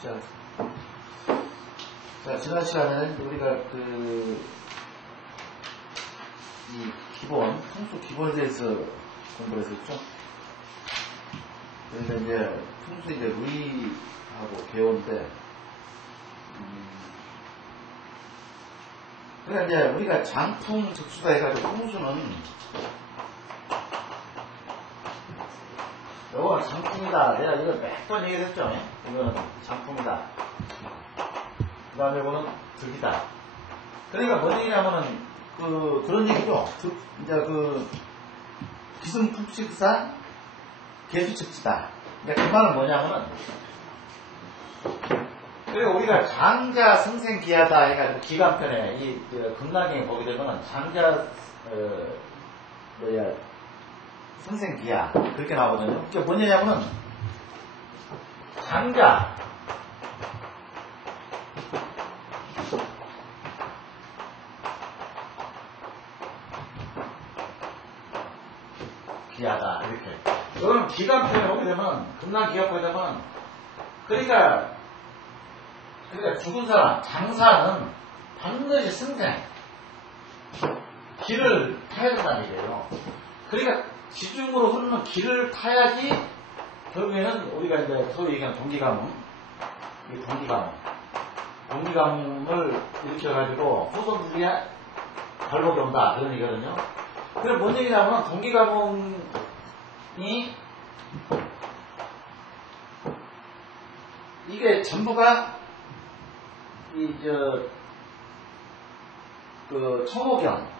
자, 지난 시간에는 우리가 이 기본, 풍수 기본에 대해서 공부를 했었죠. 그러니까 이제 풍수 이제 루이하고 배우인데, 그러니까 이제 우리가 장풍 적수다 해가지고 풍수는 이거는 장풍이다. 내가 이거 몇 번 얘기했죠. 이거는 장풍이다. 그 다음에 이거는 득이다. 그러니까 뭔 얘기냐면은 그런 얘기죠. 이제 기승풍식사 개수측지다. 그러니까 그 말은 뭐냐면은, 그리고 우리가 장자 승생기하다 해가지고 기간편에 이 금강경에 보게 되면은 장자 승생기하 그렇게 나오거든요. 그게 뭐냐면은 장자 기하다 이렇게. 이거는 기간편에 보게 되면 금강기가 보게 되면 그러니까 죽은 사람, 장사는 반드시 승생, 길을 타야 된다는 얘기예요. 그러니까 지중으로 흐르는 길을 타야지 결국에는 우리가 이제 소위 얘기하는 동기가뭄, 이 동기가뭄을 일으켜가지고 후손들이 발목이 온다 그런 얘기거든요. 그래 뭔 얘기냐면 동기가뭄이 이게 전부가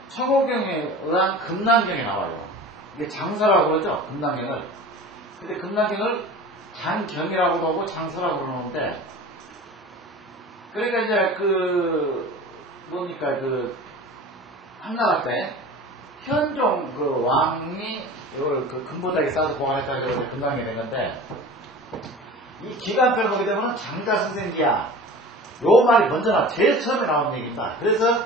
청호경에 의한 금난경에 나와요. 이게 장사라고 그러죠, 금난경을. 근데 금난경을 장경이라고도 하고 장사라고 그러는데, 그러니까 이제 한나라 때, 현종 왕이 이걸 금보다에 싸서 보관했다고 금난경이 된 건데, 이 기간표를 보게 되면 장자승생기야. 요 말이 먼저 제일 처음에 나온 얘기입니다. 그래서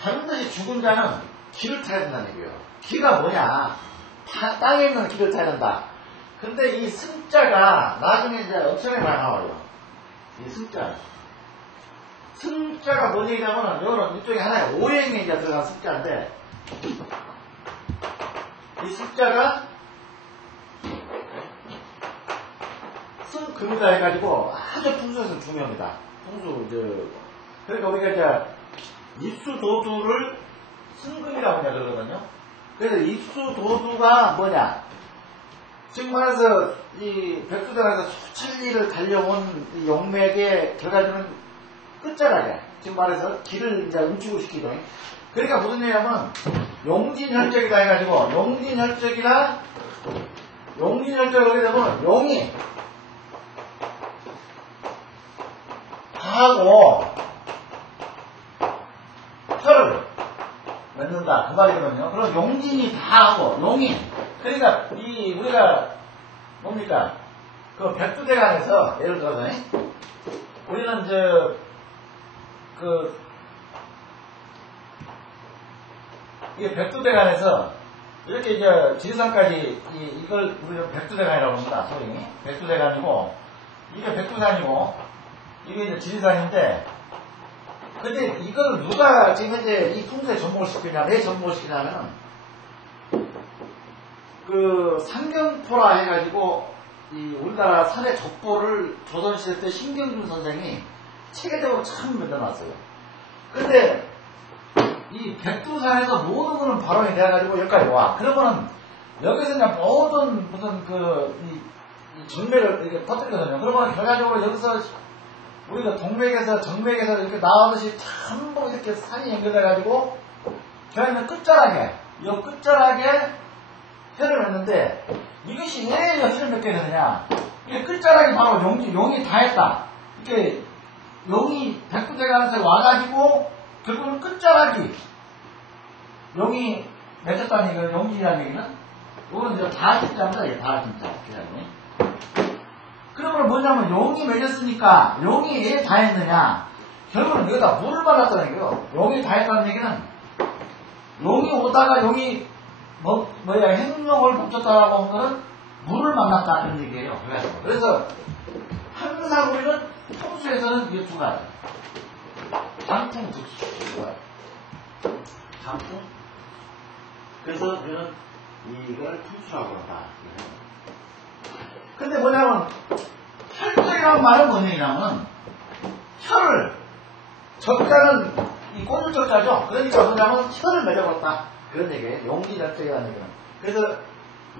반드시 죽은 자는 길을 타야 된다는 얘기예요. 기가 뭐냐? 땅에 있는 길을 타야 된다. 근데 이 승자가 나중에 이제 엄청나게 많이 나와요. 이 승자가 뭔 얘기냐면 요런 이쪽에 하나의 오행에 이제 들어간 승자인데, 이 승자가 승금이다 해가지고 아주 풍수에서는 중요합니다. 그러니까 우리가 이제 입수도두를 승금이라고 그러거든요. 그래서 입수도두가 뭐냐? 지금 말해서 이 백두대간에서 수천리를 달려온 이 용맥의 결과주는 끝자락에 지금 말해서 길을 이제 움직이고 시키죠. 그러니까 무슨 얘기냐면 용진혈적이다 해가지고 용진혈적을 하게 되면 용이 하고 혀를 맺는다 그 말이거든요. 그럼 용진이 다 하고 용이, 그러니까 우리가 뭡니까 백두대간에서 예를 들어서 우리는 이게 백두대간에서 이렇게 이제 지리산까지 이걸 우리가 백두대간이라고 합니다. 소위 백두대간이고, 이게 백두산이고 이게 이제 지리산인데, 근데 이걸 누가 지금 현재 이 풍수에 접목을 시키냐, 왜 접목을 시키냐면, 상경포라 해가지고, 우리나라 산의 족보를 조선시대 때 신경준 선생이 체계적으로 참 만들어놨어요. 근데, 이 백두산에서 모든 거는 발원이 돼가지고 여기까지 와. 그러면은, 여기서 그냥 모든 무슨 이 정맥을 이렇게 퍼뜨리거든요. 그러면 결과적으로 여기서 우리가 동맥에서 정맥에서 이렇게 나오듯이 전부 이렇게 산이 연결돼가지고 결국에는 끝자락에 혀를 맺는데, 이것이 왜 혀를 맺게 되느냐? 이게 끝자락이 바로 용이 다 했다. 이게 용이 백두대간에서 와가지고 결국은 끝자락이 용이 맺었다는 얘기는 용진이라는 얘기는 이거는 이제 다 진짜입니다. 이게 다 진짜. 그러면 뭐냐면 용이 맺었으니까 용이 왜 다 했느냐? 결국은 여기다 물을 받았다는 얘기예요. 용이 다 했다는 얘기는 용이 오다가 용이 행령을 붙였다라고 하는 것은 물을 만났다는 얘기예요. 그래서 한 항상 우리는 풍수에서는 이게 두 가지. 장풍, 득수. 장풍. 그래서 우리는 이걸 풍수라고 한다. 근데 뭐냐면, 혈적이라는 말은 뭐냐면, 혈을, 적자는 이 꼬들적자죠. 그러니까 뭐냐면, 혈을 맺어버렸다. 그런 얘기예요. 용기절적이라는 얘기는. 그래서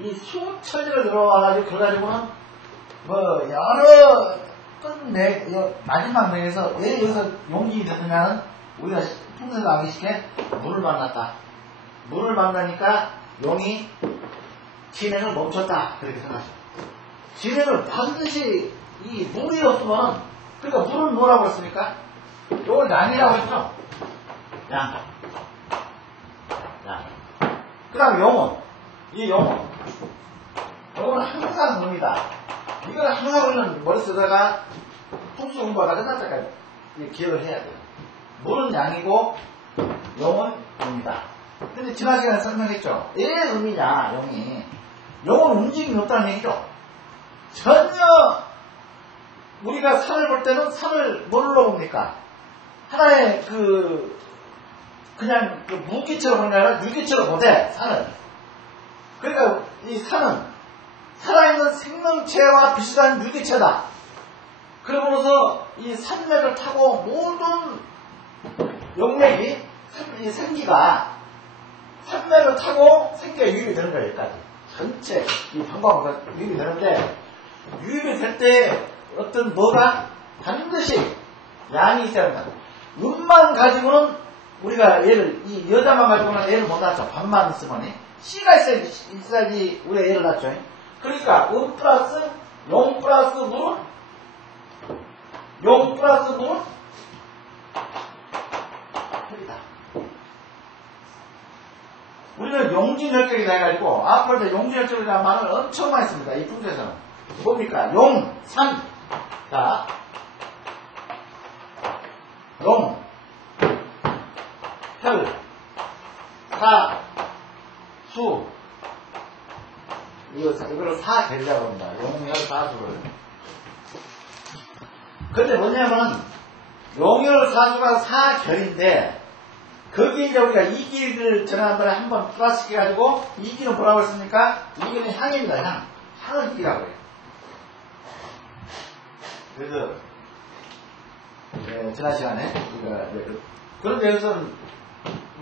이 수천리를 들어와가지고, 그래가지고는, 뭐, 여러, 마지막 내에서, 왜 여기서 용기 됐느냐는, 우리가 풍수에서 알기 쉽게, 물을 만났다. 물을 만나니까, 용이 진행을 멈췄다. 그렇게 생각하죠. 진행을 반드시, 이 물이 없으면, 그러니까 물은 뭐라고 했습니까? 요걸 양이라고 했죠? 양. 그 다음 용은. 이 용은. 용은 항상 봅니다. 이걸 항상 우리는 머릿속에다가 풍수 공부하다 끝날 때까지 기억을 해야 돼요. 물은 양이고, 용은 용이다. 근데 지난 시간에 설명했죠? 왜 의미냐, 용이. 용은 움직임이 없다는 얘기죠. 전혀, 우리가 산을 볼 때는 산을 뭘로 봅니까? 하나의 그냥 무기체로 보는 게 아니라 유기체로 보되, 산을. 그러니까 이 산은 살아있는 생명체와 비슷한 유기체다. 그러면서 이 산맥을 타고 모든 용맥이, 이 생기가 산맥을 타고 생기가 유입이 되는 거예요, 여기까지. 전체 이 방방으로 유입이 되는데, 유입이 될 때 어떤 뭐가 반드시 양이 있어야 된다. 음만 가지고는 우리가 이 여자만 가지고는 애를 못 낳죠. 반만 있으면. 씨가 있어야지 우리가 애를 낳죠. 그러니까 플러스 용 플러스 물은 용 플러스 물은 혈이다. 우리는 용진혈적이다 해가지고 앞으로 용진혈적이라는 말을 엄청 많이 씁니다. 이 풍수에서는. 뭡니까? 용, 산. 자, 용, 혈, 사, 수. 이거를 사계리라고 합니다. 용혈, 사수를. 근데 뭐냐면, 용혈, 사수가 사결인데, 거기에 이제 우리가 이기를 지난번에 한번 플러스시켜가지고, 이기는 뭐라고 했습니까? 이기는 향입니다, 향. 향을 이기라고 해요. 그래서, 지난 시간에, 그런데 여기서는,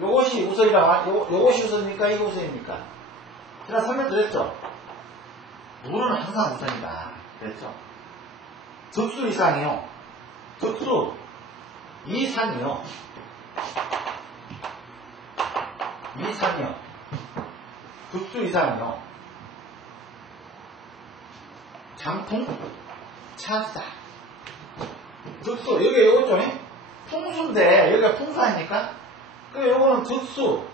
요것이 요것이 우선입니까? 이거 우선입니까? 제가 설명드렸죠? 물은 항상 우선이다. 그랬죠? 득수 이상이요. 득수 이상이요. 이상이요. 득수 이상이요. 장풍 차지다. 득수, 여기 요거죠? 풍수인데, 여기가 풍수 아닙니까? 그 요거는 득수,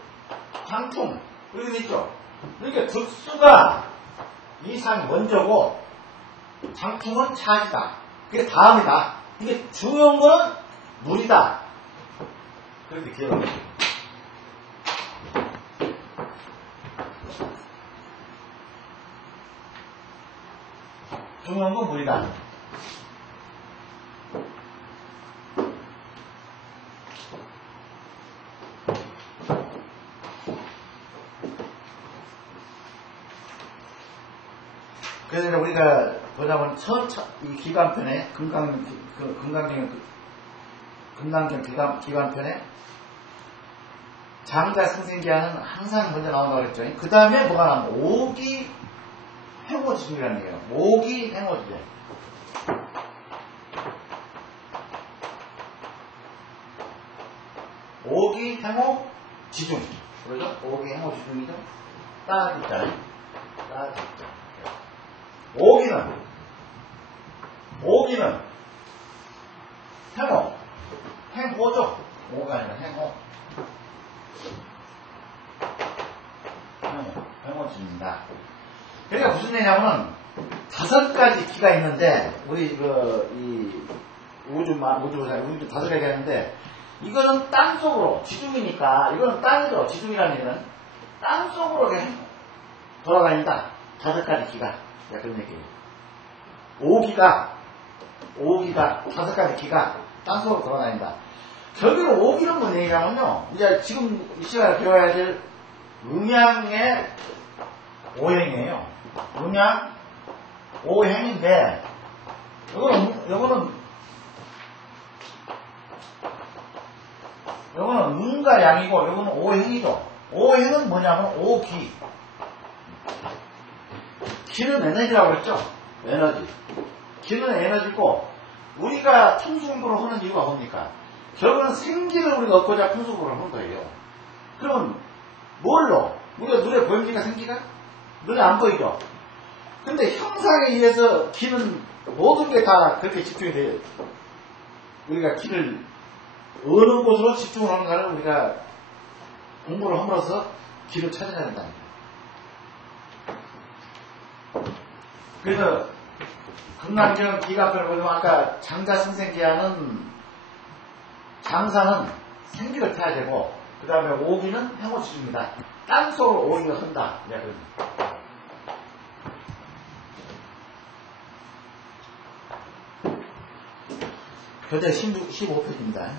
장풍, 이렇게 있죠? 그러니까 득수가 이상이 먼저고, 장풍은 차지다. 그게 다음이다. 이게 중요한 거는 물이다. 그렇게 기억합니다. 중요한 건 물이다. 그래서 우리가 보자면 이 기관편에 금강경 기관편에 장자 승생기하는 항상 먼저 나온다고 그랬죠. 그 다음에 뭐가 나오면 오기 행호지중이라는 얘기예요. 오기 행호지중. 오기 행호 지중. 그러죠? 오기 행호 지중이죠. 딱 있잖아요. 딱 있죠. 오기는 행호죠. 오가 아니라 행호지입니다. 그러니까 무슨 얘기냐면은 5가지 기가 있는데 우리 이 우주 5개가 있는데 이거는 땅 속으로 지중이니까 이거는 땅이죠. 지중이라는 얘기는 땅 속으로 그냥 돌아다닌다. 5가지 기가. 그런 얘기예요. 5기가 오기가, 5가지 기가 땅속으로 돌아다닌다. 결국은 오기는 뭔 얘기냐면요. 이제 지금 이 시간에 배워야 될 음양의 오행이에요. 음양 오행인데, 요거는 음과 양이고, 요거는 오행이죠. 오행은 뭐냐면 오기. 기는 에너지라고 그랬죠? 에너지. 기는 에너지고, 우리가 풍수공부를 하는 이유가 뭡니까? 결국은 생기를 우리가 얻고자 풍수공부를 하는 거예요. 그러면 뭘로? 우리가 눈에 보입니까, 생기가? 눈에 안 보이죠? 근데 형상에 의해서 기는 모든 게 다 그렇게 집중이 돼요. 우리가 기를 어느 곳으로 집중을 하는가를 우리가 공부를 함으로써 기를 찾아야 된다는 거예요. 그래서 극남경 기갑편을 보면 아까 장자 승생기하는 장사는 생기를 타야 되고, 그 다음에 오기는 해모치입니다. 땅속으로 오기가 흔다. 교재 15페이지입니다.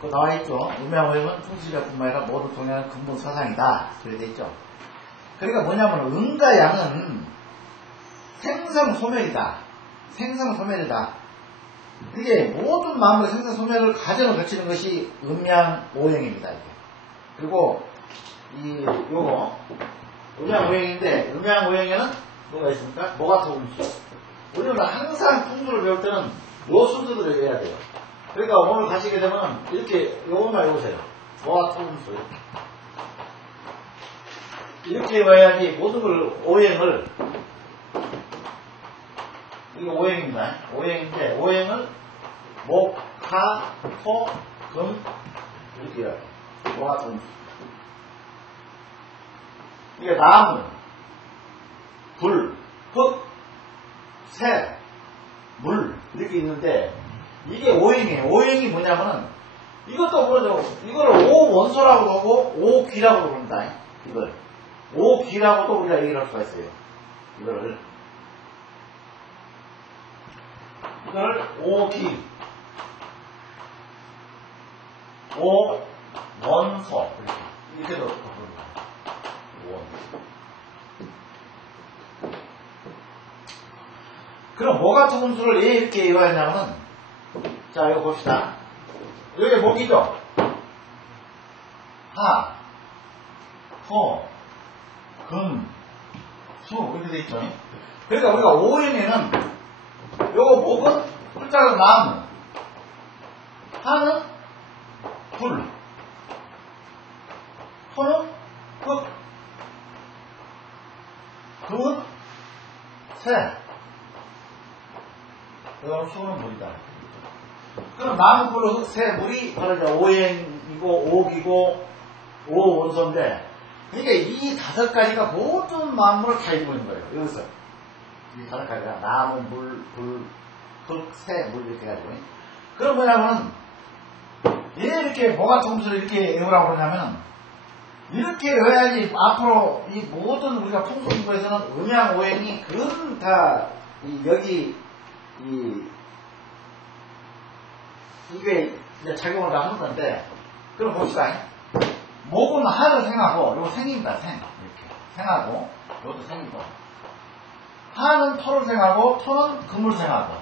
그 나와있죠. 음양오행은 풍수지력뿐만 아니라 모두 동일한 근본 사상이다. 그렇게 돼있죠. 그러니까 뭐냐면 음과 양은 생성소멸이다. 생성소멸이다. 이게 모든 마음의 생성소멸을 가정을 거치는 것이 음양오행입니다. 그리고 요거 음양오행인데, 음양오행에는 뭐가 있습니까? 모가토금수. 우리는 항상 풍수를 배울 때는 요 순서대로 해야 돼요. 그러니까 오늘 가시게 되면 이렇게 요것만 외우세요. 모가토금수. 이렇게 외워야지 모든 걸 오행을, 이게 오행입니다. 오행인데, 오행을 목, 하, 토, 금 이렇게 해요. 모가토금수. 이게 나무, 불, 흙, 새, 물 이렇게 있는데, 이게 오행이에요. 오행이 뭐냐면은 이것도 그러죠. 이거를 오원소라고도 하고 오기라고도 부른다. 이걸 오기라고도 우리가 얘기를 할 수가 있어요. 이거를 오기, 오원소 이렇게도 부릅니다. 그럼 모가토금수를 왜 이렇게 이용하냐면은, 자, 이거 봅시다. 여기 목이죠? 하, 토, 금, 수, 이렇게 돼 있죠? 그러니까 우리가 오행에는, 요거 목은 글자가 나무, 하는 불, 토는 흙, 금은 새, 그럼 수는 물이다. 그럼 나무, 불, 흙, 새, 물이 바로 이제 오행이고 오기고 오원소인데, 그러니까 이 5가지가 모든 만물을 다 이루고 있는 거예요. 여기서 이 5가지가 나무, 물, 불, 흙, 새, 물 이렇게 가지고. 그럼 뭐냐면 왜 이렇게 모가토금수를 이렇게 외우라고 그러냐면, 이렇게 외워야지 앞으로 이 모든 우리가 풍수공부에서는 음양 오행이 그런 다 여기 이게 이제 작용을 다 하는 건데, 그럼 봅시다. 목은 하를 생하고, 요거 생입니다. 생. 이렇게. 생하고, 요것도 생이고. 하는 토를 생하고, 토는 금을 생하고,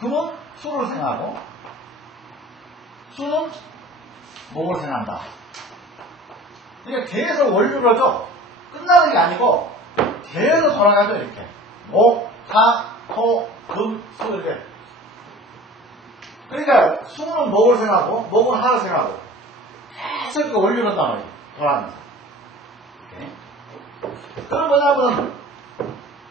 금은 수를 생하고, 수는 목을 생한다. 그러니까 계속 원류를 하죠. 끝나는 게 아니고, 계속 돌아가죠, 이렇게. 목, 하, 토, 금, 수, 이렇게. 그러니까, 수는 목을 생하고, 목은 하를 생하고, 계속 그 원류를 한단 말이에요. 돌아가면서. 그럼 뭐냐면,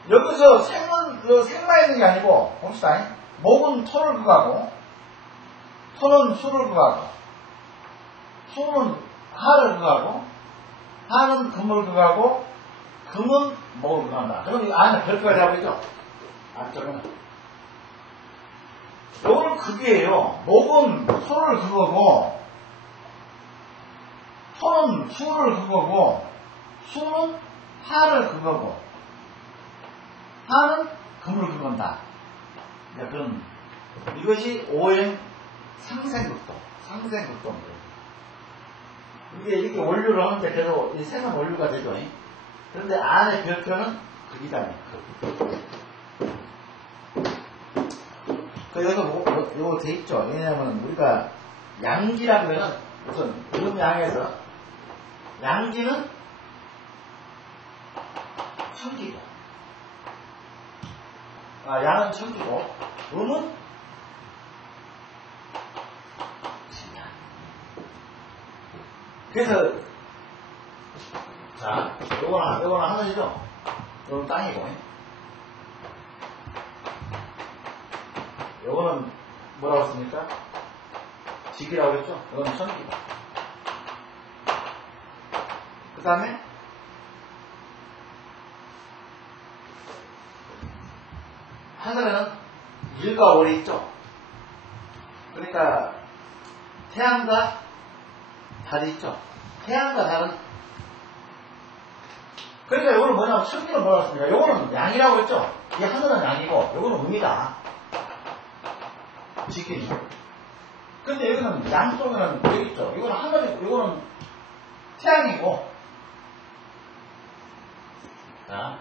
여기서 생만 있는 게 아니고, 봅시다. 목은 토를 그가고, 토는 수를 그가고, 수는 하를 그가고, 하는 금을 그가고, 금은 목을 그간다. 그럼 이 안에 별표가 잡으죠? 안쪽은. 요거는 극이에요. 목은 소를 그거고, 토는 수를 그거고, 수는 하를 그거고, 하는 금을 긁는다. 그럼 이것이 오행 상생극동. 상생극동. 이게 원류를 하는데 계속 이 생은 원류가 되죠. 그런데 안에 별표는 극이다. 여기서 요거 돼 있죠. 왜냐하면 우리가 양기라는 거는 우선 음양에서 양기는 천기고, 양은 천기고, 음은 진양. 그래서 자, 요거는 하늘이죠. 요거는 땅이고, 요거는 뭐라고 했습니까? 직이라고 했죠? 요거는 천기고. 그 다음에 하늘에는 일과 월이 있죠. 그러니까 태양과 달이 있죠. 태양과 달은 그러니까 요거는 뭐냐면 천기는 뭐라고 했습니까? 요거는 양이라고 했죠. 이 하늘은 양이고 요거는 음이다. 지키니. 근데 여기는 양 속에는 여기 있죠. 이거는 하늘이고 요거는 태양이고. 자.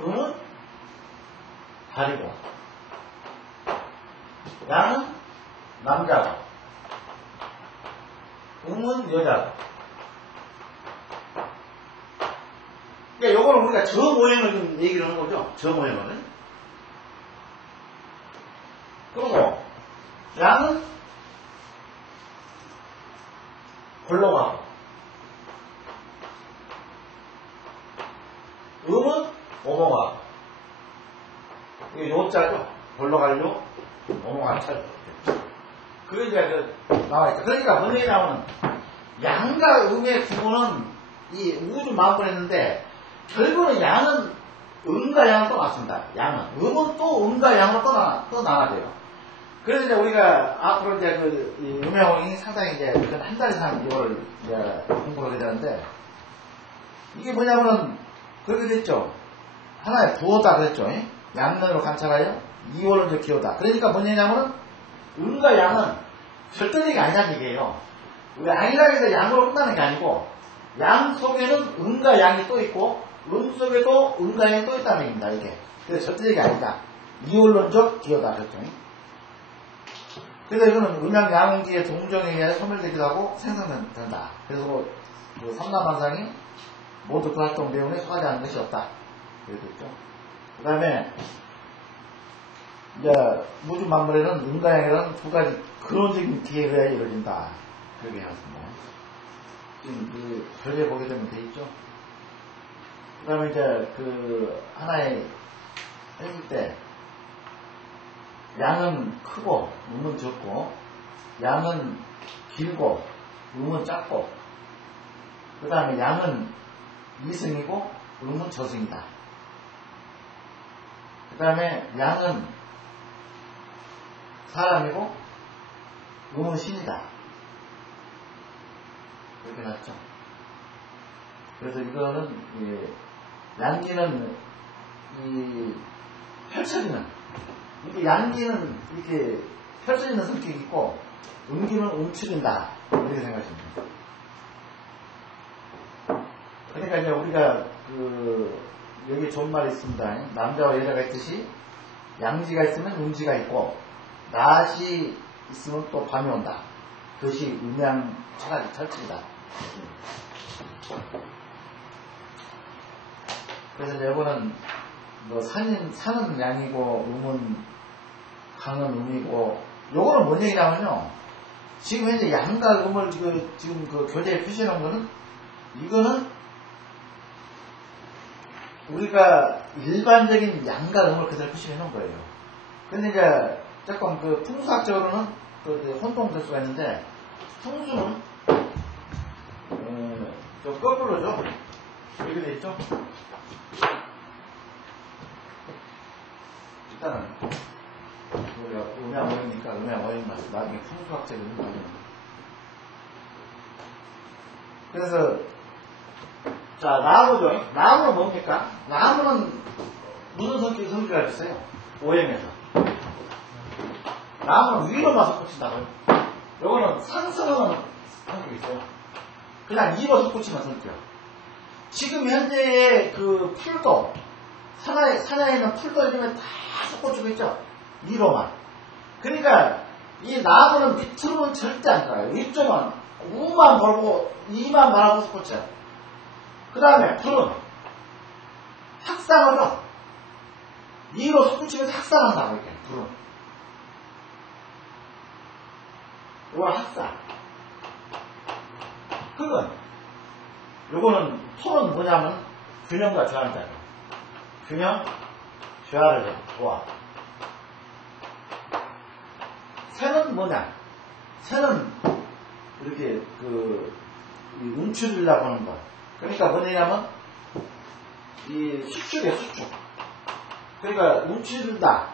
음은 달이고, 양은 남자고, 음은 여자고. 그러니까 요거는 우리가 저 모양을 좀 얘기를 하는 거죠. 저 모양을. 그리고 양은 홀로가고, 음은 오모가고. 이게 요자죠. 홀로가요, 오모가 차죠. 그게 이제 나와있죠. 그러니까 뭔 얘기 나오는 양과 음의 구분은 이 우주 마음을 했는데 결국은 양은 음과 양은 또 맞습니다. 양은 음은 또 음과 양으로 또 나눠져요. 그래서 이제 우리가 앞으로 이제 그 음양홍이 상당히 이제 한 달 이상 이걸 이제 공부를 하게 되는데 이게 뭐냐면은 그렇게 됐죠. 하나의 부호다 그랬죠. 양면으로 관찰하여 이호를 이제 기호다. 그러니까 뭔 얘기냐면은 음과 양은 절대적이 아니라는 얘기예요. 양이라고 해서 양으로 끝나는 게 아니고 양 속에는 음과 양이 또 있고 음 속에도 음과 양이 또 있다는 얘기입니다. 이게. 그래서 절대적이 아니다. 이원론적 기호다 그랬죠. 그래서 이거는 음양 양기의 동정에 의해 소멸되기도 하고 생성된다. 그래서 그 삼라만상이 모두 그 활동 내용에 소화하지 않는 것이 없다. 그래도 있죠. 그 다음에 이제 우주 만물에는 음과 양이라는 두 가지 근원적인 기회가 이루어진다. 그렇게 해놨습니다. 지금 그 별에 보게 되면 돼 있죠. 그 다음에 이제 그 하나의 했을 때 양은 크고 음은 적고 양은 길고 음은 작고 그 다음에 양은 이승이고 음은 저승이다. 그 다음에 양은 사람이고 음은 신이다. 이렇게 났죠. 그래서 이거는 양기는 이 펼쳐지는 이게 양기는 이렇게 펼쳐지는 성격이 있고 음기는 움츠린다. 이렇게 생각하시면 됩니다. 그러니까 이제 우리가 여기 좋은 말이 있습니다. 남자와 여자가 있듯이 양지가 있으면 음지가 있고 낮이 있으면 또 밤이 온다. 그것이 음양 차라리 철칙이다. 그래서 이제 이거는 뭐 산은 양이고 음은 강은 음이고 요거는 뭔 얘기냐면요. 지금 현재 양과 음을 지금 그 교재에 표시해 놓은 거는 이거는 우리가 일반적인 양과 음을 그대로 표시해 놓은 거예요. 근데 이제 조금 그 풍수학적으로는 그 혼동될 수가 있는데 풍수는 저 거꾸로죠. 이렇게 돼 있죠. 일단은 우리가 음양 오행이니까 음양 오행 말씀 나중에 풍수학적인 거예요. 그래서 자 나무죠. 나무는 뭡니까? 나무는 무슨 성격이 있어요? 오행에서 나무는 위로만 솟구친다고요. 요거는 상승하는 성격이 있어요. 그냥 위로 솟구치는 성격. 지금 현재의 그 풀도 산하에 있는 풀도 요즘에 다 솟구치고 있죠. 위로만. 그러니까 이 나무는 밑으로는 절대 안 가요. 위쪽은 우만 벌고 이만 말하고 솟구쳐요. 그 다음에 풀은 확산하죠. 위로 솟구치면서 확산한다고 이렇게 풀은. 이건 확산. 흙은 요거는 토는 뭐냐면 균형과 조화입니다. 균형, 조화를 해. 조화. 새는 뭐냐? 새는 이렇게 움츠리려고 하는 거. 그러니까 뭐냐면 이 수축이에요, 수축. 그러니까 움츠린다.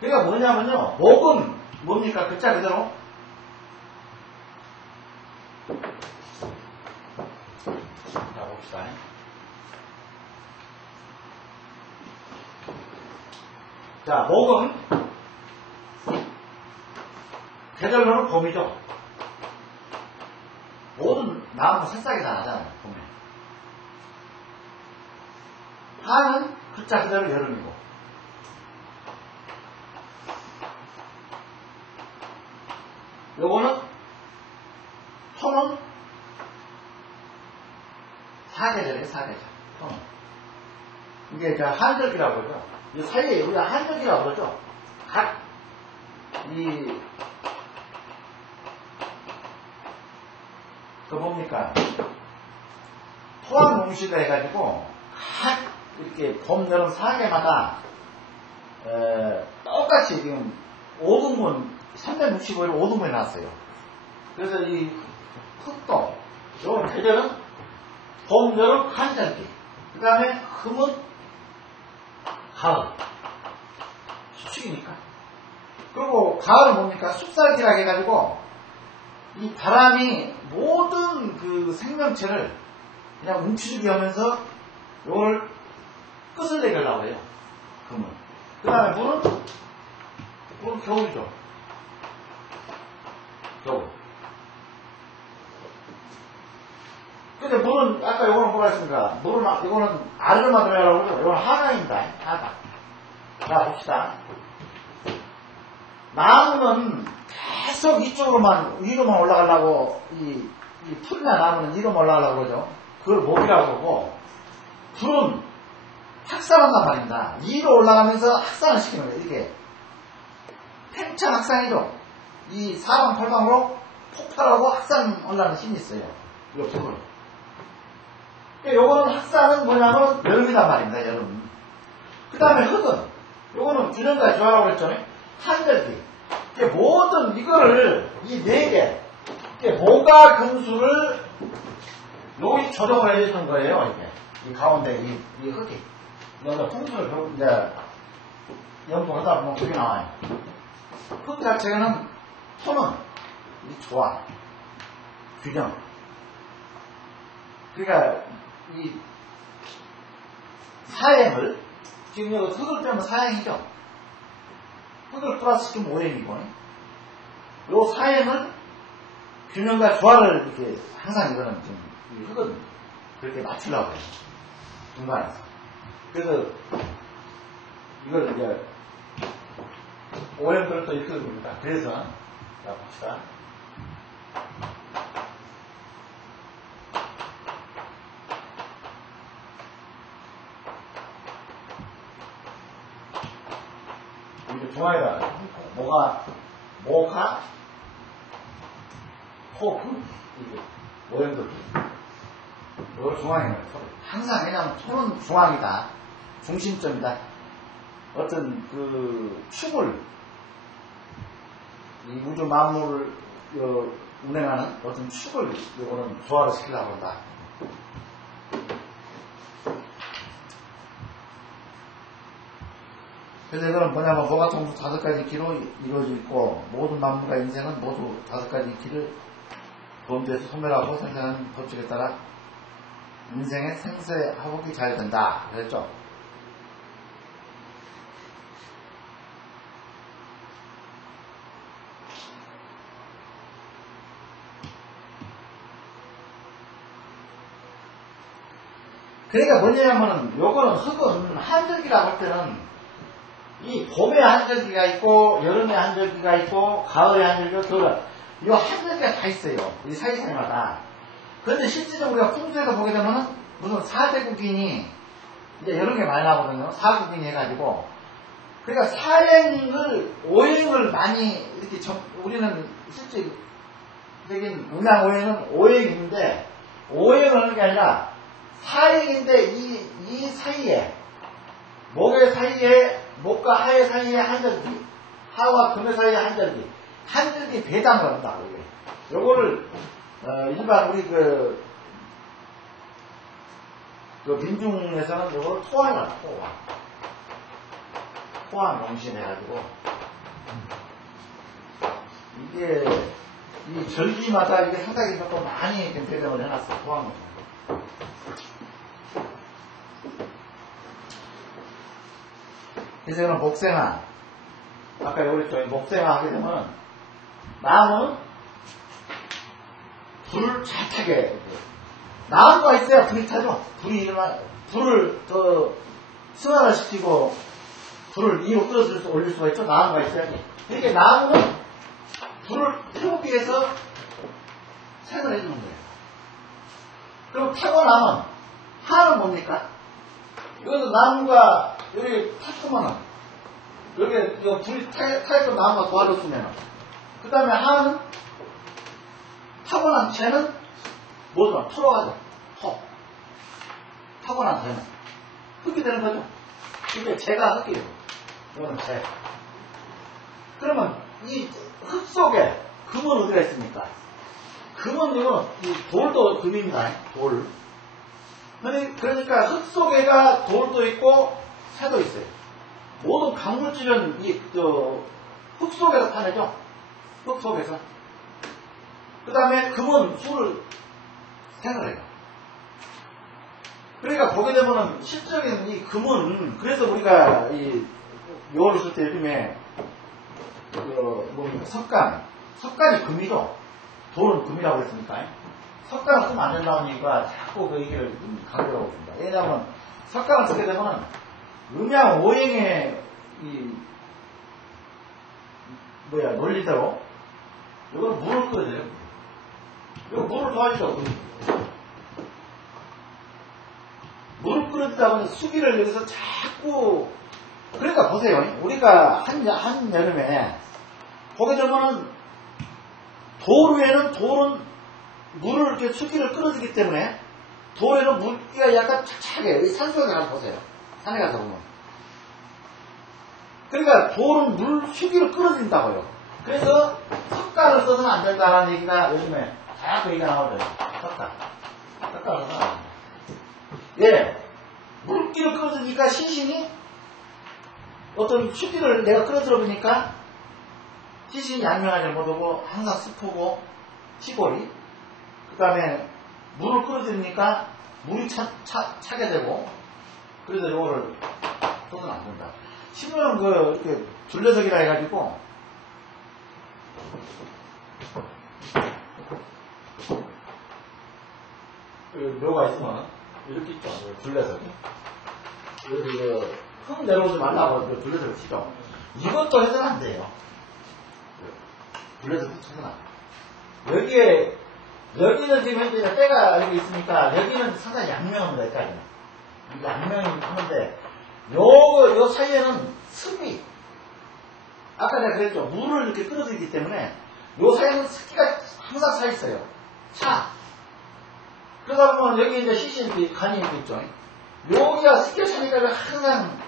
그러니까 뭐냐면요. 목은 뭡니까? 글자 그대로. 자, 봅시다. 자, 목은 계절로는 봄이죠. 모든 나무 새싹이 다 나잖아요, 봄에. 하는 글자 그대로 여름이고. 요거는 토는 사계절이에요, 사계절. 토는. 이게 한절기라고 그러죠. 이 사이에 우리가 한절기라고 그러죠. 각 뭡니까? 토화농시가 해가지고 각 이렇게 봄, 여름 4개마다 똑같이 지금 5등분 365일 5등분이 나왔어요. 그래서 이 흙도 요 계절은 봄, 여름, 한절기. 그 다음에 흠은 가을. 수축이니까. 그리고 가을은 뭡니까? 숲살기라 해가지고 이 바람이 모든 그 생명체를 그냥 움츠리게 하면서 요걸 끝을 내려고 해요. 금은. 그 다음에 물은 겨울이죠. 겨울. 근데 물은, 아까 요거는 뭐가 있습니까? 물은, 이거는 아르마드라고 그러죠. 이거는 하나입니다. 하나. 자, 봅시다. 나무는 계속 이쪽으로만, 위로만 올라가려고, 이 풀이나 나무는 위로만 올라가려고 그러죠. 그걸 목이라고 그러고, 불은 확산한단 말입니다. 위로 올라가면서 확산을 시키는 거예요. 이게. 팽창 확산이죠. 이 사방팔방으로 폭발하고 확산하려는 힘이 있어요. 이 불은. 요거는 확산은 뭐냐면 여름이란 말입니다. 여름. 그 다음에 흙은 요거는 균형과 조화라고 그랬죠. 한절기. 모든 이거를 이 네 개, 모가 금수를 여기 조정을 해주는 거예요. 이게 이 가운데 이 흙이 여기서 풍수를 결국 이제 연구하다 보면 그게 나와요. 흙 자체는 토는 이 조화, 균형. 그러니까 이 사행을 지금 여기 흙을 빼면 사행이죠. 흙을 플러스 시키면 오행이고, 요 사행을 균형과 조화를 이렇게 항상 이거는 좀 이 흙은 그렇게 맞추려고 해요. 중간에서. 그래서 이걸 이제 오행들을 또 이렇게 봅니다. 그래서 자 봅시다. 이렇게 중앙에다 모가 호흡 이게 오행들 이걸 중앙에 넣어요. 항상 그냥 토는 중앙이다. 중심점이다. 어떤 그 축을 이 우주 만물을 운행하는 어떤 축을 이거는 조화를 시키려고 한다. 그래서 이거는 뭐냐면 뭐 같은 것도 5가지 기로 이루어져 있고 모든 만물과 인생은 모두 5가지 기를 범죄에서 소멸하고 생산하는 법칙에 따라 인생의 생사화복이 잘 된다 그랬죠. 그러니까 뭐냐면은 요거는 흙은 한절기라고 할 때는 이 봄에 한절기가 있고 여름에 한절기가 있고 가을에 한절기가 겨울에 이 한절기가 다 있어요. 이 사이사이마다. 그런데 실질적으로 우리가 풍수에서 보게 되면은 무슨 4대국인이 이제 이런 게 많이 나오거든요. 4국인이 해가지고 그러니까 4행을 5행을 많이 이렇게 우리는 실질적인 음양 5행은 5행인데 5행을 하는 게 아니라 4행인데 이 사이에 목의 사이에 목과 하의 사이에 한절기 하와 금의 사이에 한절기 배당을 한다고 이게. 요거를 일반 우리 그 민중에서는 요거를 토항을 하죠. 토항 용신해가지고 이게 이 절기마다 이게 상당히 조금 많이 배당을 해놨어. 토항 용신. 그래서 이거는 목생화. 아까 여기 그랬죠. 목생화 하게 되면 나무는 불을 잘 타게. 나무가 있어야 불이 타죠. 불을 더 승화를 시키고 불을 이로 끌어들여서 올릴 수가 있죠. 나무가 있어야지. 그러니까 나무는 불을 태우기 위해서 생을 해주는 거예요. 그리고 타고 나면 하는 뭡니까? 이것도 나무가 여기 탔으면은 여기 불이 타있던 나무가 도와줬으면 그 다음에 하는 타고난 채는 뭐죠? 풀어가죠. 타고난 채는 흙이 되는 거죠. 이게 재가 흙이에요. 이거는 재. 그러면 이 흙 속에 금은 어디가 있습니까? 금은 이거 돌도 금입니다. 돌. 그러니까 흙 속에가 돌도 있고 새도 있어요. 모든 강물질은 흙 속에서 파내죠. 흙 속에서. 그 다음에 금은 수를 생활해요. 그러니까 보게 되면은 실적인 이 금은 그래서 우리가 이 묘를 쓸 때 요즘에 석간이 금이죠. 돌은 금이라고 했으니까. 석간을 쓰면 안 된다는 얘기가 자꾸 그 얘기를 강조하고 있습니다. 왜냐하면 석간을 쓰게 되면 음양 오행의 논리대로 이건 물을 끓여야 돼요. 이거 물을 도와주죠. 물을 끓여주다 보니 수기를 여기서 자꾸 그러니까 보세요. 우리가 한여름에 보게 되면 돌 위에는 돌은 물을 이렇게 수기를 끌어주기 때문에 돌에는 물기가 약간 착착해. 산속에 가서 보세요. 산에 가서 보면. 그러니까 돌은 물 수기를 끌어준다고요. 그래서 석가를 써서는 안 된다는 얘기가 요즘에 자꾸 얘기가 나오죠. 석가를 써서는 안 된다. 예. 물기를 끌어주니까 시신이 어떤 수기를 내가 끌어들어 보니까 시신이 양면하지 못하고 항상 습하고 시골이 그 다음에 물을 끌어들이니까 물이 차게 되고 그래서 이거를 써서는 안 된다. 신문은 이렇게 둘레석이라 해가지고 묘가 있으면 이렇게 있죠. 둘레석이. 여기 흙 내려오지 말라고 둘레석을 치죠. 이것도 해서는 안 돼요. 둘레석 쳐서는 안 돼요. 여기는 지금 현재 때가 여기 있으니까 여기는 상당히 양면입니다. 여기까지는. 이게 양면이 하는데 요 사이에는 습이 아까 내가 그랬죠. 물을 이렇게 끌어들이기 때문에 요 사이에는 습기가 항상 차 있어요. 그러다 보면 여기 이제 시신 간이 이렇게 있죠. 여기가 습기가 차니까 항상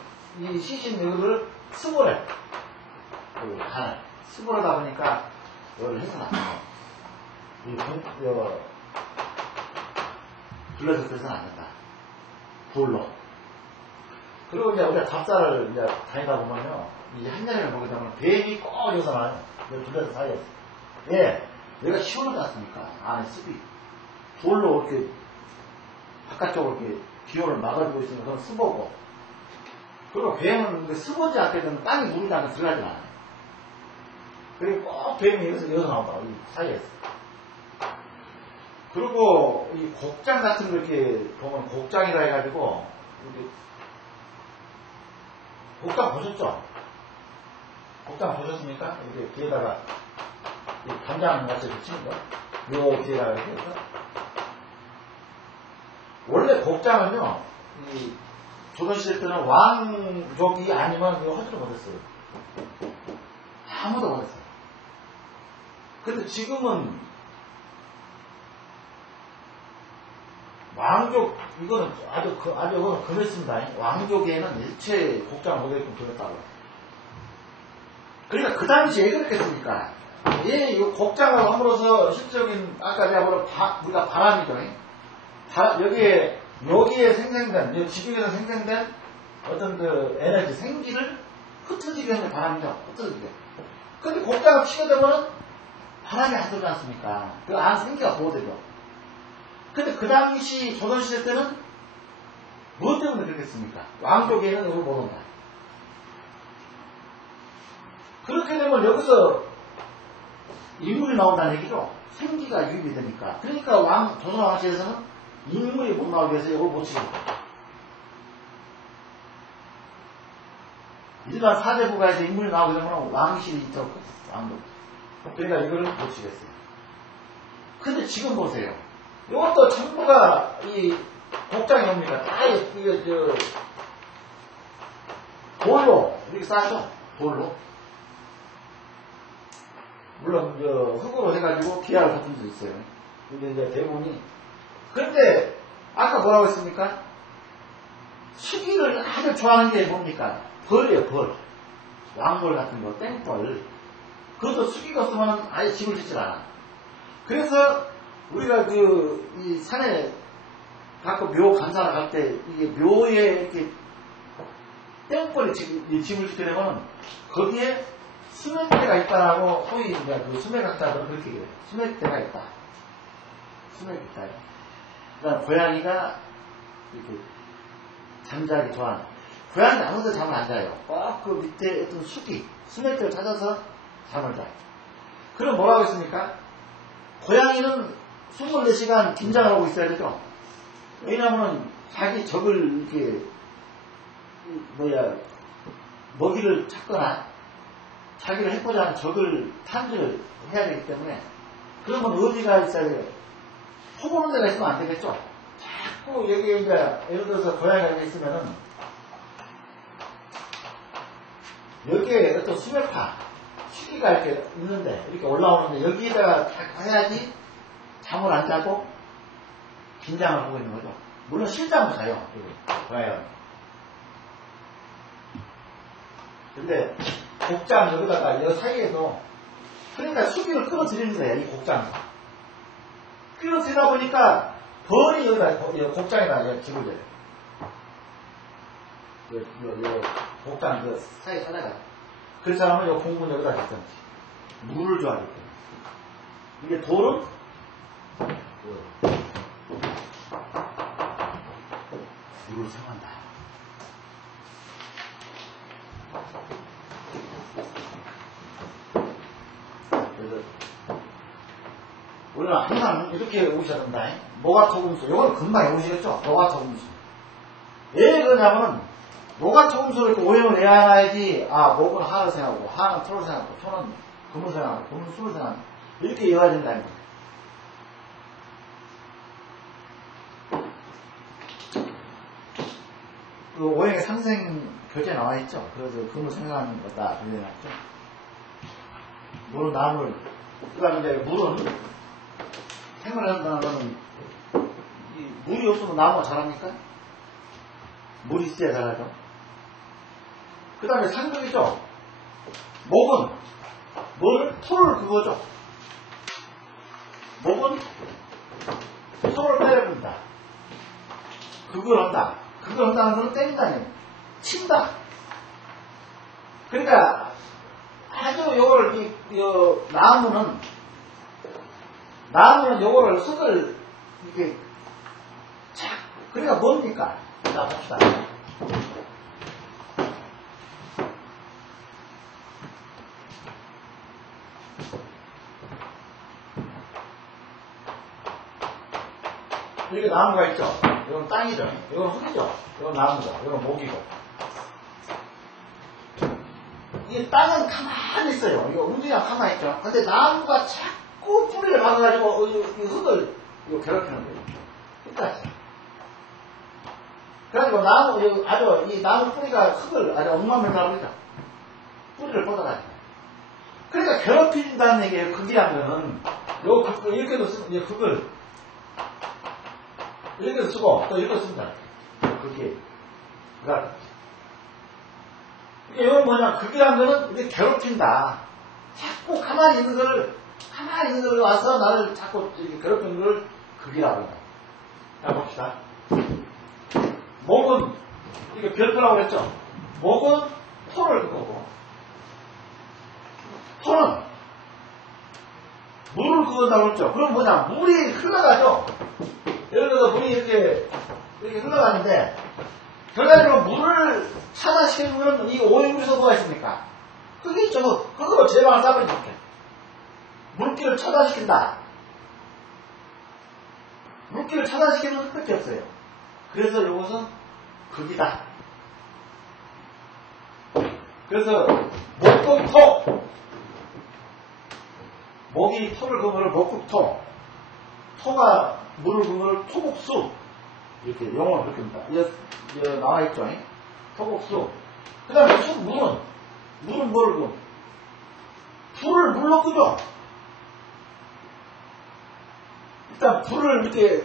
이 시신 여기를 스물해. 그 간을. 스물하다 보니까 이거를 해서는 안 돼요. 둘러서 해서는 안 된다. 돌로. 그리고 이제 우리가 답사를 이제 다니다 보면요. 이 한여름에 보게 되면 뱀이 꼭 여기서 나요. 여기 둘레서 사이에서. 예. 여기가 시원하지 않습니까? 안에 습이. 돌로 이렇게 바깥쪽으로 이렇게 기온을 막아주고 있으면 그건 습어고. 그리고 뱀은 습어지 않게 되면 땅이 물이 나면 들어가지 않아요. 그리고 꼭 뱀이 여기서 나온다고. 이 사이에서. 그리고 이 곡장 같은 거 이렇게 보면 곡장이라 해가지고, 이렇게 곡장 보셨죠? 곡장 보셨습니까? 이렇게 뒤에다가 간장 같이 붙이는 거. 요 뒤에다가 이렇게 해서. 원래 곡장은요, 이 조선시대 때는 왕족이 아니면 이거 하지도 못했어요. 아무도 못했어요. 근데 지금은 왕족, 이거는 아주 그랬습니다. 왕족에는 일체 곡장을 보게끔 그랬다고. 그러니까 그 당시에 왜 그랬겠습니까? 예, 이 곡장을 함으로써 실적인, 아까 제가 우리가 바람이죠. 여기에 생성된, 지중에서 생성된 어떤 그 에너지, 생기를 흩어지게 하는 바람이죠. 흩어지게. 근데 곡장을 치게 되면 바람이 안 들지 않습니까? 그 안 생기가 보호되죠. 근데 그 당시 조선시대 때는 무엇 때문에 그랬겠습니까? 왕족에는 이걸 못 온다. 그렇게 되면 여기서 인물이 나온다는 얘기죠. 생기가 유입이 되니까. 그러니까 조선 왕실에서는 인물이 못 나오기 위해서 이걸 못 치겠다. 일반 사대부가에서 인물이 나오게 되면 왕실이 있도록 왕족. 그러니까 이거를 못 치겠어요. 근데 지금 보세요. 이것도 전부가 이 곡장이 옵니다. 다 이거 돌로 이렇게 쌓죠. 돌로. 물론 흙으로 해가지고 기아를 덮은 수 있어요. 근데 이제 대부분이. 그런데 아까 뭐라고 했습니까? 수기를 아주 좋아하는 게 뭡니까? 벌이에요. 벌. 왕벌 같은 거, 땡벌. 그것도 수기가 없으면 아예 집을 짓질 않아. 그래서 우리가 이 산에 갖고 묘 감사를 갈 때 이게 묘에 이렇게 땡벌이 집을 짓려면 거기에 수맥대가 있다라고 소위 이제 그 수맥학자들은 그렇게 얘기해요. 수맥대가 있다. 수맥이 있다. 그러니까 고양이가 이렇게 잠자기 좋아하는. 고양이는 아무데나 잠을 안 자요. 꼭 그 밑에 어떤 수맥대를 찾아서 잠을 자요. 그럼 뭐라고 했습니까? 고양이는 24시간 긴장을 하고 있어야 되죠. 왜냐하면 자기 적을 이렇게 먹이를 찾거나 자기를 해보자 하는 적을 탐지를 해야 되기 때문에 그러면 어디가 있어야 돼요? 퍼보는 데가 있으면 안 되겠죠. 자꾸 여기에 이제 예를 들어서 고양이가 있으면은 여기에 어떤 수맥파 수기가 이렇게 있는데 이렇게 올라오는데 여기에다가 해야지 잠을 안 자고 긴장을 하고 있는 거죠. 물론 실잠은 자요. 고양이가. 근데 곡장 여기다가 이 사이에서 그러니까 수기를 끌어들이는 거예요. 이 곡장. 끌어들이다 보니까 벌이 여기다 곡장에다 집을 져요. 곡장 그 사이 하나가. 그래서 하면 이 공분 여기다 줬던지 물을 좋아하기 때문에. 이게 돌은 물을 사용한다. 그래서 우리는 항상 이렇게 오셔야 된다. 노가토금수. 이건 금방 오시겠죠? 노가토금수. 왜 그러냐면 노가토금수를 이렇게 오형을 내야지 목은 하를 생각하고 하는 토를 생각하고 토는 금을 생각하고 금은 수를 생각하고 이렇게 이어야 된다는 거예요. 그 오형의 상생 교재에 나와 있죠. 그래서 금을 생각하는 거다. 그렇게 나왔죠. 물은 나물. 그 다음에 이제 물은 생물을 한다는 거는 물이 없으면 나무가 자랍니까? 물이 있어야 자라죠. 그 다음에 상극이죠. 목은 토를 그거죠. 목은 토를 빼려본다. 그걸 한다. 그걸 한다는 거는 때린다는 친다. 그러니까 아주 요거를 나무는 요거를 흙을 이렇게 착 그러니까 뭡니까? 자 봅시다. 이렇게 나무가 있죠. 이건 땅이죠. 이건 흙이죠. 이건 나무죠. 이건 목이고. 이 땅은 가만히 있어요. 이거 움직이면 가만히 있죠. 근데 나무가 자꾸 뿌리를 박아가지고 이 흙을 괴롭히는 거예요. 끝까지. 그래가지고 이 나무 뿌리가 흙을 아주 엉망맹랑하고 있죠. 뿌리를 뻗어가지고. 그러니까 괴롭힌다는 얘기예요. 극이란 거는. 이렇게도 쓰고, 극을 이렇게도 쓰고, 또 이렇게도 씁니다. 그게. 그러니까 이건 뭐냐, 극이란 거는 이렇게 괴롭힌다. 자꾸 가만히 있는 걸 와서 나를 자꾸 이렇게 괴롭히는 걸 극이라고 한다. 자, 봅시다. 목은, 이게 별표라고 그랬죠? 목은 토를 그거고, 토는 물을 그건다고 그랬죠? 그럼 뭐냐, 물이 흘러가죠? 예를 들어서 물이 이렇게 흘러가는데, 결과적으로 물을 차단시키면 이 오염물에서 뭐가 있습니까? 그게 있죠. 그거 제방을 싸버리니까. 물기를 차단시킨다. 물기를 차단시키는 흙밖에 없어요. 그래서 이것은 극이다. 그래서 목극토. 목이 토를 그거를 목극토. 토가 물을 그거를 토국수. 이렇게 영어로 그렇게 합니다. 이제 나와있죠. 토국수. 그 다음에 물은 뭐를 그 불을 물로 끄죠. 일단 불을 이렇게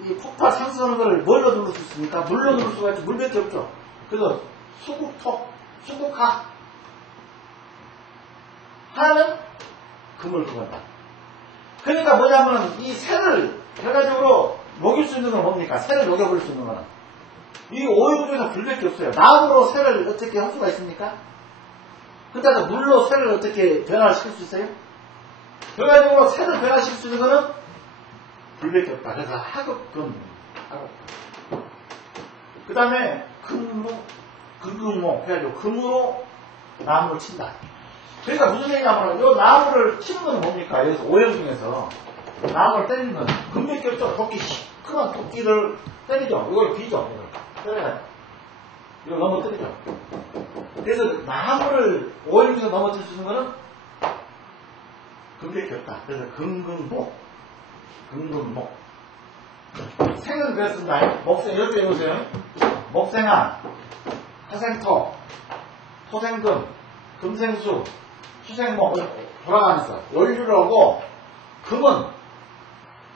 이 폭파 상승하는 걸 뭘로 누를 수 있습니까? 물로 누를 수가 있지. 물밖에 없죠. 그래서 수국토, 수국하. 하는 금을 그건다. 그러니까 뭐냐면 이 새를 결과적으로 녹일 수 있는 건 뭡니까? 새를 녹여버릴 수 있는 거는. 이 오염 중에서 불밖에 없어요. 나무로 새를 어떻게 할 수가 있습니까? 그러다가 물로 새를 어떻게 변화시킬 수 있어요? 결과적으로 새를 변화시킬 수 있는 거는 불밖에 없다. 그래서 하급금. 그 다음에 금금모 해가지고 금으로 나무를 친다. 그러니까 무슨 얘기냐면 이 나무를 치는 건 뭡니까? 여기서 오염 중에서 나무를 때리는 건 금밖에 없죠. 토끼 시큼한 토끼를 때리죠. 이걸 비죠. 이걸 넘어뜨리죠. 그래서 나무를 오염 중에서 넘어뜨릴 수 있는 거는 금밖에 없다. 그래서 금금목. 생은 그랬습니다. 목생 이렇게 해보세요. 목생아, 화생토, 토생금, 금생수, 수생목 돌아가면서 원류를 하고 금은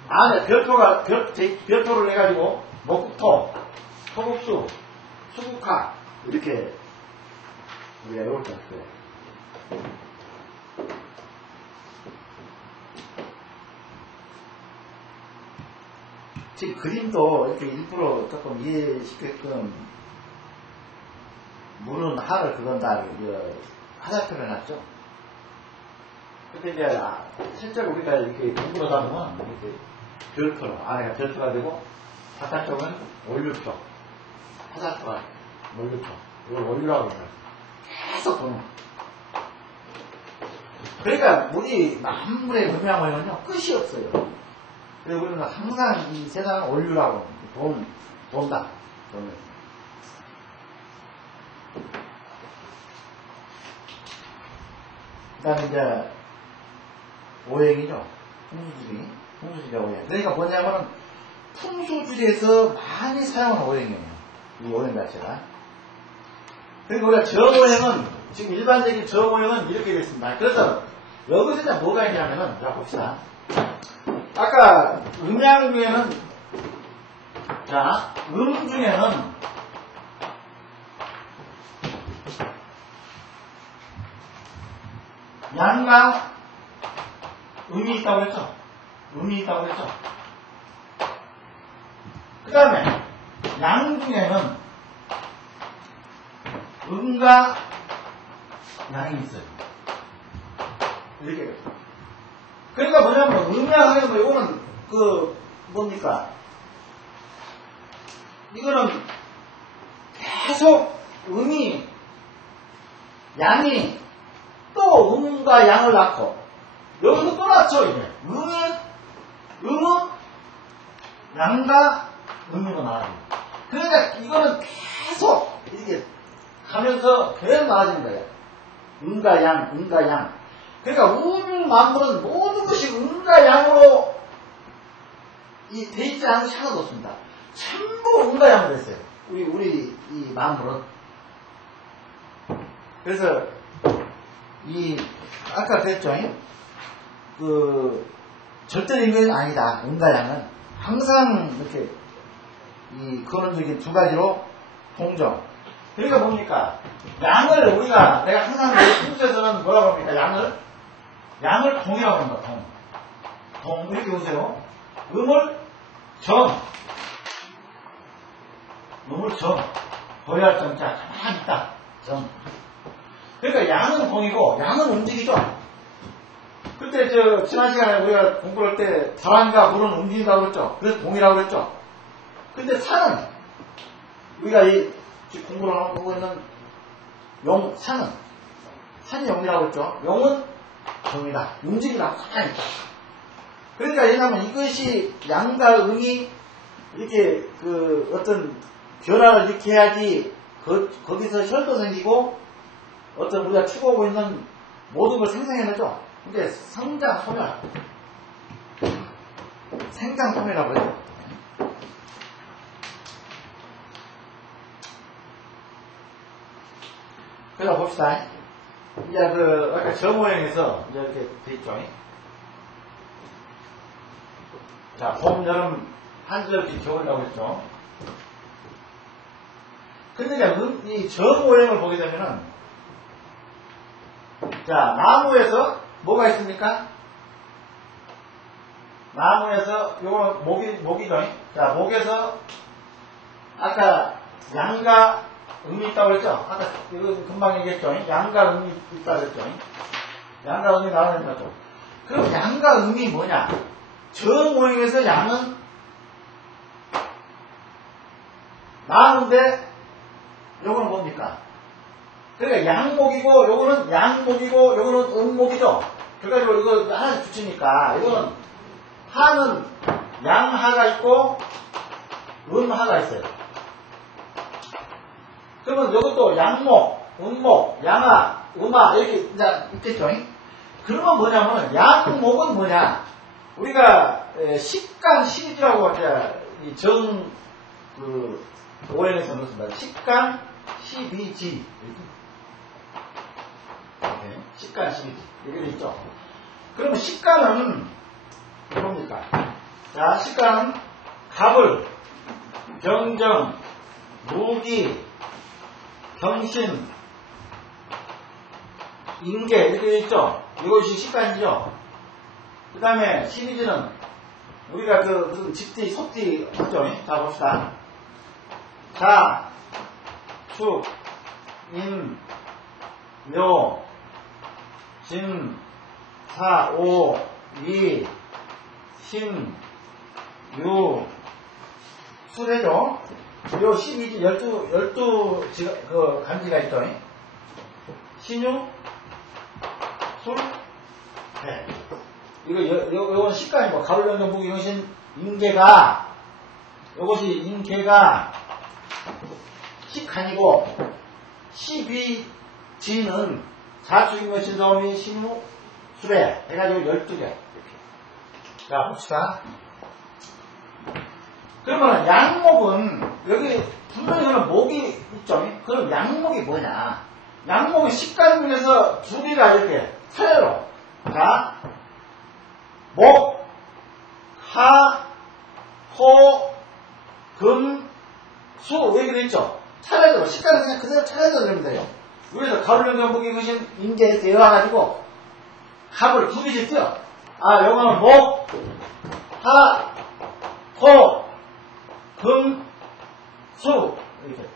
안에 별토를 해가지고 목국토, 토국수, 수국화 이렇게 우리가 이렇게 할게요. 지금 그림도 이렇게 일부러 조금 이해시키게끔 물은 하를 그건다 화살표를 해놨죠. 근데 이제 실제로 우리가 이렇게 공부를 하다 보면 이렇게 별표로 안에가 별표가 되고 바깥쪽은 원류표 화살표가 원류표 이걸 원류라고 해요. 계속 보는. 그러니까 물이 만물의 음양원은요 끝이 없어요. 그래서 우리는 항상 이 세상은 원류라고 돈다. 돈을. 그 다음에 이제 오행이죠. 풍수지리 오행. 그러니까 뭐냐면은 풍수지리에서 많이 사용하는 오행이에요. 이 오행 자체가. 그리고 우리가 저오행은 지금 일반적인 저오행은 이렇게 되어 있습니다. 그래서 여기서 이제 뭐가 있냐면은 자 봅시다. 아까 음양 중에는 자 중에는 양과 음이 있다고 했죠. 음이 있다고 했죠. 그 다음에 양 중에는 음과 양이 있어요. 이렇게. 그러니까 뭐냐면, 음양하게 뭐, 이거는, 뭡니까? 이거는 계속 양이 또 음과 양을 낳고, 여기서 또 낳죠, 이게. 음은 양과 음으로 나와요. 그러니까 이거는 계속 이렇게 가면서 계속 나아지는 거예요. 음과 양. 그러니까 만물은 모든 것이 음과 양으로 돼 있지 않은 것이 하나도 없습니다. 전부 음과 양으로 됐어요. 우리 이 만물은. 그래서 아까 그랬죠. 절대적인 것이 아니다. 음과 양은 항상 이렇게 근원적인 두 가지로 동정. 그러니까 뭡니까? 내가 항상 풍수에서는 뭐라고 합니까? 양을 동이라고 합니다. 동. 이렇게 보세요. 음을 정. 거리할 정자. 가만히 있다. 정. 그러니까 양은 동이고, 양은 움직이죠? 그때 지난 시간에 우리가 공부할 때, 바람과 물은 움직인다고 그랬죠? 그래서 동이라고 그랬죠? 근데 산은, 우리가 공부를 하고 있는 산이 영이라고 했죠? 영은 정이다. 움직이다. 가만히 있다. 그러니까 왜냐면 이것이 양과 음이 이렇게 어떤 변화를 이렇게 해야지 거기서 혈도 생기고 어떤 우리가 추구하고 있는 모든 걸 생성해내죠. 이게 생장소멸이라고 해요. 그래서 봅시다. 이제 아까 저 모양에서 이제 이렇게 돼 있죠. 자, 봄, 여름, 한절, 겨울이라고 했죠. 근데 이제 이 저 모양을 보게 되면은, 자, 나무에서 뭐가 있습니까? 나무에서, 요거는 목이죠. 자, 목에서, 아까 양과 음이 있다고 그랬죠? 아까 이거 금방 얘기했죠? 양과 음이 있다고 그랬죠? 양과 음이 나오는 거죠. 그럼 양과 음이 뭐냐? 저 모양에서 양은 나무인데 요거는 뭡니까? 그러니까 양목이고 요거는 양목이고 요거는 음목이죠. 그래가지고 이거 하나씩 붙이니까 이거는 하는 양하가 있고 음하가 있어요. 그러면 이것도 양목, 음목, 양하, 음하 이렇게 이제 있겠죠. 그러면 뭐냐면 양목은 뭐냐? 우리가 식간 시비지라고 이제 오행에서 넣습니다. 식간 시비지 이렇게 식간 시비지 이렇게 있죠. 그러면 식간은 뭡니까? 자, 식간은 갑을, 경정, 무기, 경신, 인계 이렇게 있죠. 이것이 식간이죠. 그 다음에 시리즈는 우리가 무슨 집띠, 소띠 하죠. 자, 봅시다. 자, 축, 인, 묘, 진, 사, 오, 위, 신, 유, 수레죠. 요 12지 12 간지가 있죠. 신유, 술, 네. 요건 식간이고, 가을연경 무기경신, 요것이 인계가 식간이고, 12지는 사축이며 진사오미, 신유, 수레, 해가지고 12개. 이렇게. 자, 봅시다. 그러면 양목은, 여기 분명히 저는 목이 있죠? 그럼 양목이 뭐냐? 양목은 식간 중에서 두 개가 이렇게 차례로. 자, 목, 하, 토, 금, 수, 여기 되어있죠? 차례대로, 식간은 그냥 그대로 차례대로 되면 돼요. 여기서 가을연경 무기경신 인계에 되어가지고, 갑을 두 개씩 띄어. 요거는 목, 하, 토, 금, 수, 이렇게.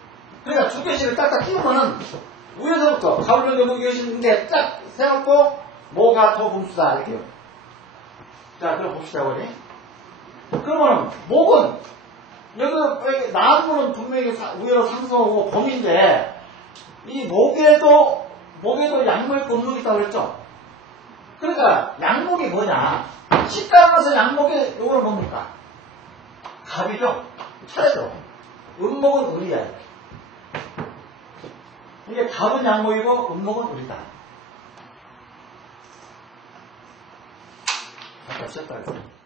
그러니까 두 개씩을 딱딱 끼우면은 위에서부터 가불령대 무기여신인데 딱 세워놓고 뭐가 더 분수다 이렇게요. 자 그럼 봅시다 우리. 그러면 목은 여기 나무는 분명히 위로 상승하고 범인데 이 목에도 양목이 음목이 있다고 그랬죠. 그러니까 양목이 뭐냐? 식당에서 양목이 요거는 뭡니까? 갑이죠. 차례죠. 음목은 을이야. 이게 갑은 양목이고 음목은 을이다. 아까 쉬었다 그랬어.